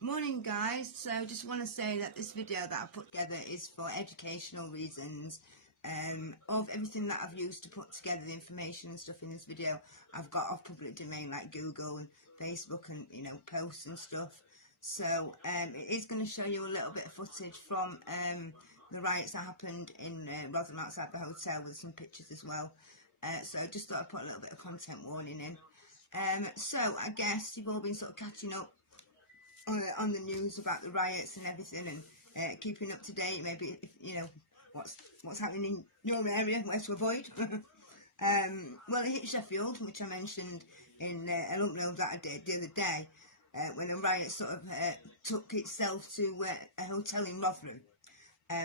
Morning guys, so just want to say that this video that I put together is for educational reasons. Of everything that I've used to put together the information and stuff in this video, I've got off public domain like Google and Facebook and posts and stuff. So it is going to show you a little bit of footage from the riots that happened in Rotherham outside the hotel with some pictures as well. So just thought I'd put a little bit of content warning in. So I guess you've all been sort of catching up on the news about the riots and everything, and keeping up to date. Maybe if what's happening in your area, where to avoid. Well, it hit Sheffield, which I mentioned in an upload that I did the other day, when the riot sort of took itself to a hotel in Rotherham,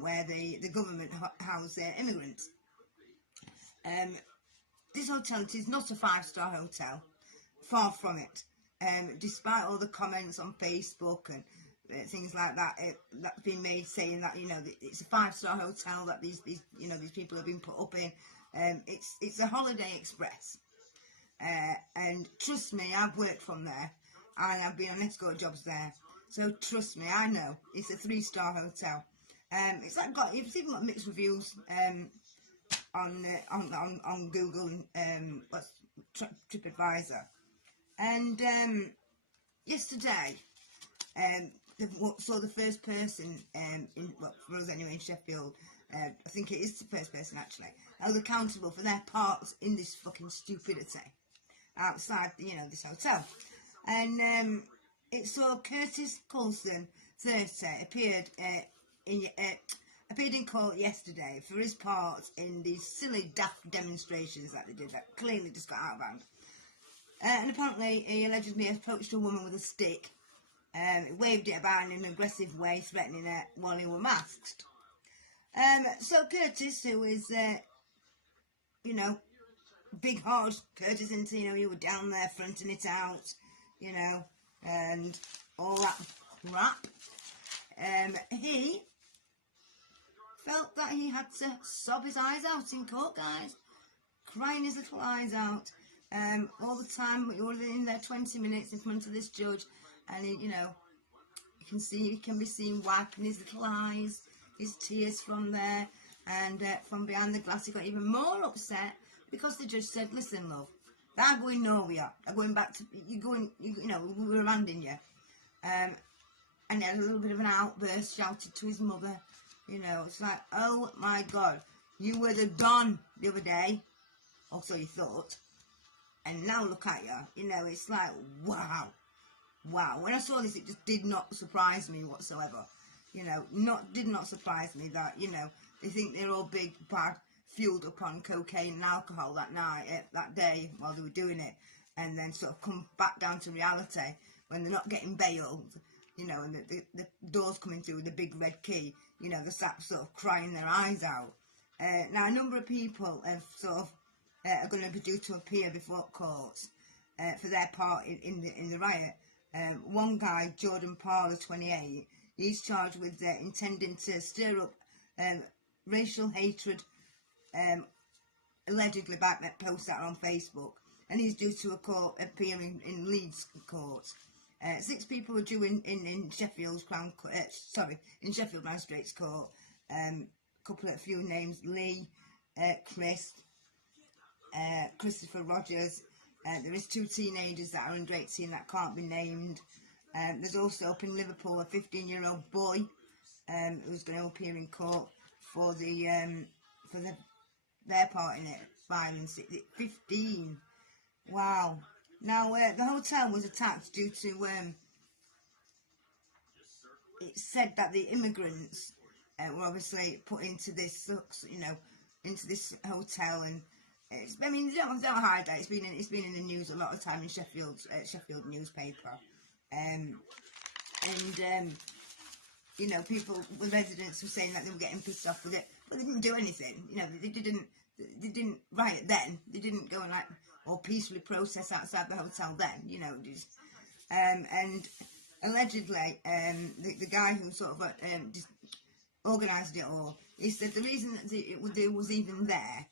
where the government housed their immigrants. This hotel is not a 5-star hotel, far from it. Despite all the comments on Facebook and things like that that's been made saying that it's a 5-star hotel that these people have been put up in, it's a Holiday Express, and trust me, I've worked from there and I've been on escort jobs there, so trust me, I know it's a 3-star hotel. It's even got mixed reviews on Google and TripAdvisor. And yesterday, saw the first person for us anyway in Sheffield. I think it is the first person actually held accountable for their parts in this fucking stupidity outside, this hotel. And it saw Curtis Coulson, 30, appeared in court yesterday for his part in these silly daft demonstrations that they did that clearly just got out of hand. And apparently he allegedly approached a woman with a stick, waved it about in an aggressive way, threatening her while he was masked. So Curtis, who is, big hard Curtis, and he was down there fronting it out, and all that crap, he felt that he had to sob his eyes out in court, guys, crying his little eyes out. All the time. We were in there 20 minutes in front of this judge, and he can be seen wiping his little eyes, his tears from there, and from behind the glass he got even more upset because the judge said, "Listen, love, they're going nowhere. They're going back to we were remanding you." And he had a little bit of an outburst, shouted to his mother. It's like, oh my God, you were the Don the other day, or so you thought. And now look at you, it's like, wow. When I saw this, it just did not surprise me whatsoever. Did not surprise me that, they think they're all big, bad, fueled up on cocaine and alcohol that night, that day while they were doing it. And then sort of come back down to reality when they're not getting bailed, and the doors coming through with the big red key, they're sort of crying their eyes out. Now, a number of people have sort of, are going to be due to appear before courts for their part in the riot. One guy, Jordan Parler, 28, he's charged with intending to stir up racial hatred, allegedly by posts that are on Facebook, and he's due to appear in Leeds court. 6 people are due in Sheffield's in Sheffield Magistrates Court. A few names: Lee, Chris. Christopher Rogers. There is 2 teenagers that are under 18 that can't be named. There's also up in Liverpool a 15-year-old boy who's going to appear in court for their part in it. Violence. 15. Wow. Now the hotel was attacked due to it said that the immigrants were obviously put into this into this hotel, and they don't hide that. It's been in the news a lot of time in Sheffield newspaper, people, the residents were saying that they were getting pissed off with it, but they didn't do anything. They didn't riot then. They didn't go or peacefully protest outside the hotel then. And allegedly, the guy who sort of organised it all, he said the reason that it was even there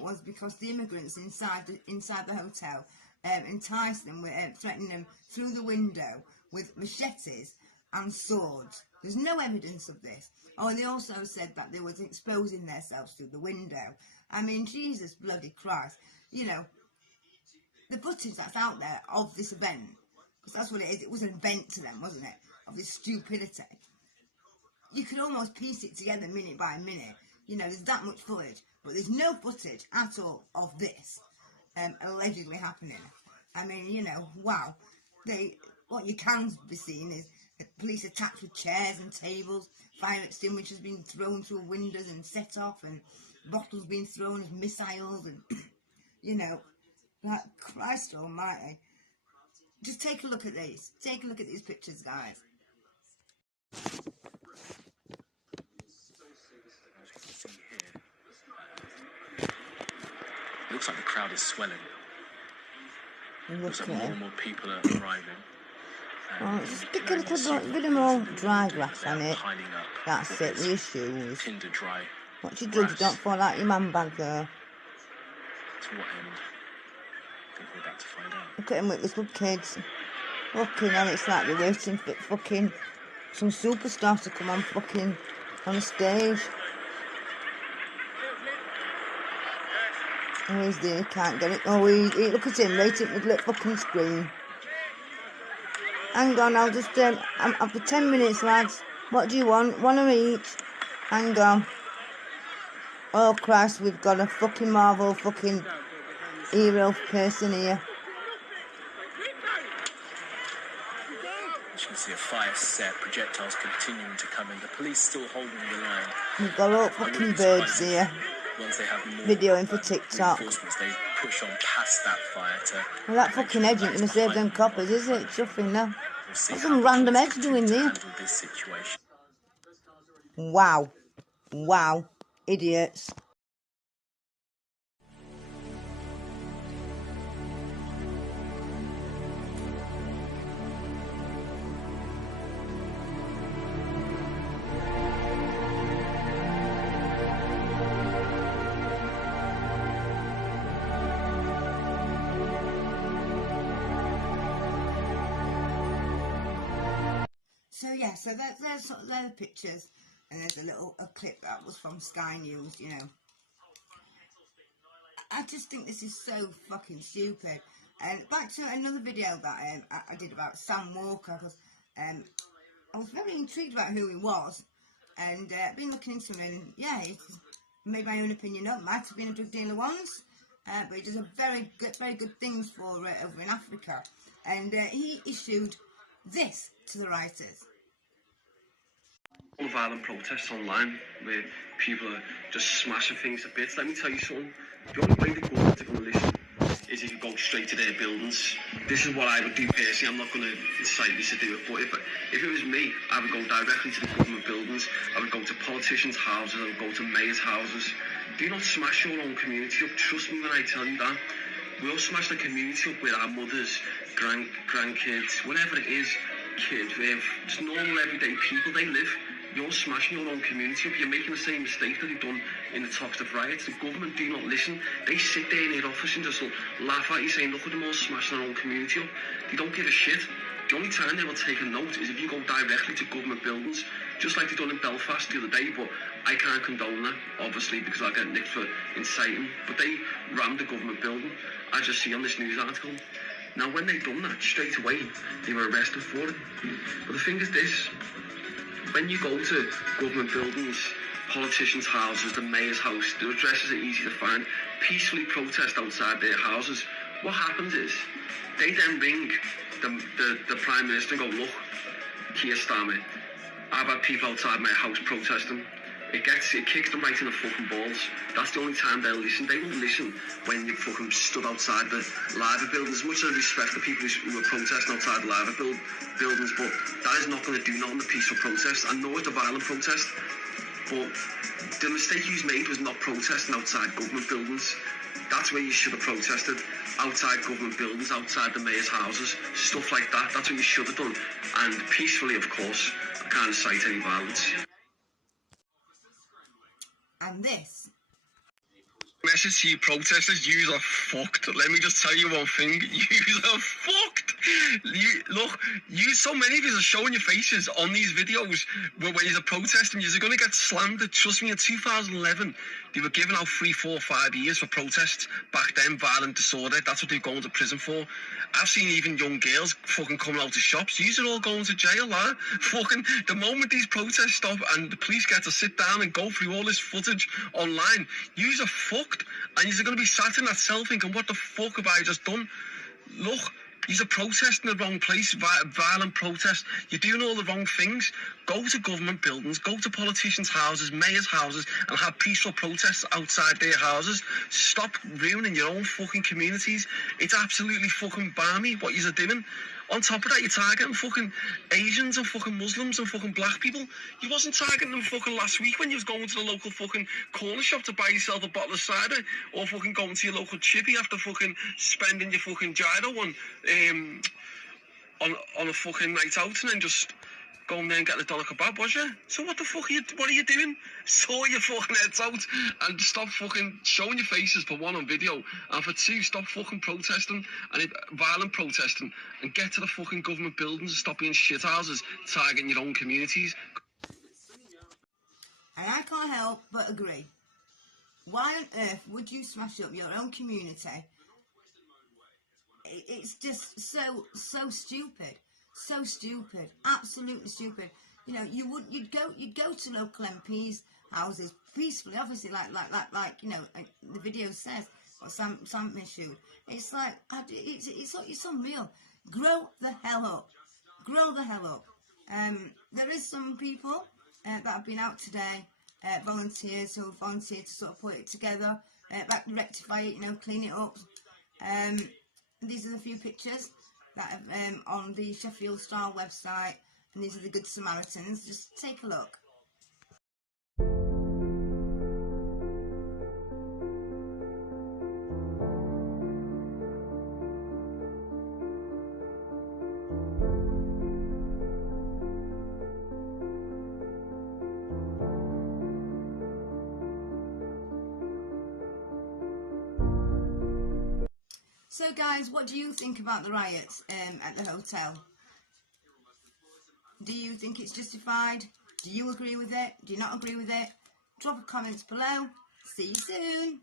was because the immigrants inside the hotel enticed them, threatening them through the window with machetes and swords. There's no evidence of this. Oh, and they also said that they was exposing themselves through the window. I mean, Jesus bloody Christ. You know, the footage that's out there of this event, because that's what it is, it was an event to them, wasn't it? Of this stupidity. You could almost piece it together minute by minute. You know, there's that much footage, but there's no footage at all of this allegedly happening. I mean, you know, wow. What you can be seeing is police attacked with chairs and tables, fire extinguishers being thrown through windows and set off, and bottles being thrown as missiles, and you know, like Christ Almighty. Just take a look at these. Take a look at these pictures, guys. Looks like the crowd is swelling. Looks like more and more people are arriving. Well, just pick a bit more dry grass on it. That's it, the issue is. What you do, you don't fall out your man bag there. To what end? I think we're about to find out. Look at them with these good kids. Fucking hell, it's like they're waiting for fucking some superstar to come on fucking on the stage. Oh, he's there, he can't get it. Oh, he look at him, right at the little fucking screen. Hang on, I'll just, I'm for 10 minutes, lads. What do you want? One of each. Hang on. Oh, Christ, we've got a fucking Marvel fucking hero person here. As you can see, a fire set, projectiles continuing to come in. The police still holding the line. We've got all fucking birds here. Once they have more videoing for TikTok. They push on past that fire to... Well, that fucking edge ain't going to save them coppers, is it? Chuffing now. What's some random edge doing there? Wow. Wow. Idiots. So yeah, so there's the pictures, and there's a clip that was from Sky News. You know, I just think this is so fucking stupid. And back to another video that I did about Sam Walker, because I was very intrigued about who he was, and been looking into him. And yeah, he's made my own opinion up. Might have been a drug dealer once, but he does a very good things for over in Africa. And he issued this to the writers. All violent protests online where people are just smashing things to bits. Let me tell you something. The only way the government are going to listen is if you go straight to their buildings. This is what I would do personally. I'm not going to incite you to do it, but if it was me, I would go directly to the government buildings. I would go to politicians' houses. I would go to mayors' houses. Do not smash your own community up. Trust me when I tell you that. We'll smash the community up with our mothers, grandkids, whatever it is, kids, just normal everyday people. They live. You're smashing your own community up. You're making the same mistake that they've done in the Toxic Riots. The government do not listen. They sit there in their office and just laugh at you saying, look at them all smashing their own community up. They don't give a shit. The only time they will take a note is if you go directly to government buildings, just like they done in Belfast the other day, but I can't condone that, obviously, because I get nicked for inciting. But they rammed the government building, I just see on this news article. Now, when they done that, straight away, they were arrested for it. But the thing is this, when you go to government buildings, politicians' houses, the mayor's house, the addresses are easy to find, peacefully protest outside their houses, what happens is, they then ring the Prime Minister and go, look, Keir Starmer, I've had people outside my house protesting. It kicks them right in the fucking balls. That's the only time they'll listen. They won't listen when you fucking stood outside the Liver buildings. As much as I respect the people who were protesting outside the Liver buildings, but that is not going to do nothing to peaceful protest, and nor is the violent protest. But the mistake you made was not protesting outside government buildings. That's where you should have protested. Outside government buildings, outside the mayor's houses, stuff like that. That's what you should have done. And peacefully, of course. I can't incite any violence. And this. Message to you protesters, yous are fucked. Let me just tell you one thing, yous are fucked. So many of you are showing your faces on these videos when you're protesting. You're going to get slammed. Trust me, in 2011, they were giving out 3, 4, 5 years for protests. Back then, violent disorder, that's what they're going to prison for. I've seen even young girls fucking coming out of shops. These are all going to jail, huh? Fucking, the moment these protests stop and the police get to sit down and go through all this footage online, yous are fucked. And you're going to be sat in that cell thinking, what the fuck have I just done? Look, you're protesting in the wrong place, violent protest. You're doing all the wrong things. Go to government buildings, go to politicians' houses, mayors' houses, and have peaceful protests outside their houses. Stop ruining your own fucking communities. It's absolutely fucking balmy what you're doing. On top of that, you're targeting fucking Asians and fucking Muslims and fucking black people. You wasn't targeting them fucking last week when you was going to the local fucking corner shop to buy yourself a bottle of cider, or fucking going to your local chippy after fucking spending your fucking gyro on a fucking night out and then just going there and getting a doner kebab, was you? So what are you doing? Sort your fucking heads out and stop fucking showing your faces, for one, on video, and for two, stop fucking protesting and violent protesting, and get to the fucking government buildings and stop being shithouses targeting your own communities. And I can't help but agree. Why on earth would you smash up your own community? It's just so stupid. So stupid, absolutely stupid. You know, you'd go to local MPs' houses peacefully, obviously, like you know, the video says what Sam issued. It's like it's unreal. Grow the hell up. There is some people that have been out today, volunteers who have volunteered to sort of put it together, rectify it, you know, clean it up. These are a few pictures that on the Sheffield Star website, and these are the Good Samaritans. Just take a look. So guys, what do you think about the riots at the hotel? Do you think it's justified? Do you agree with it? Do you not agree with it? Drop a comment below. See you soon.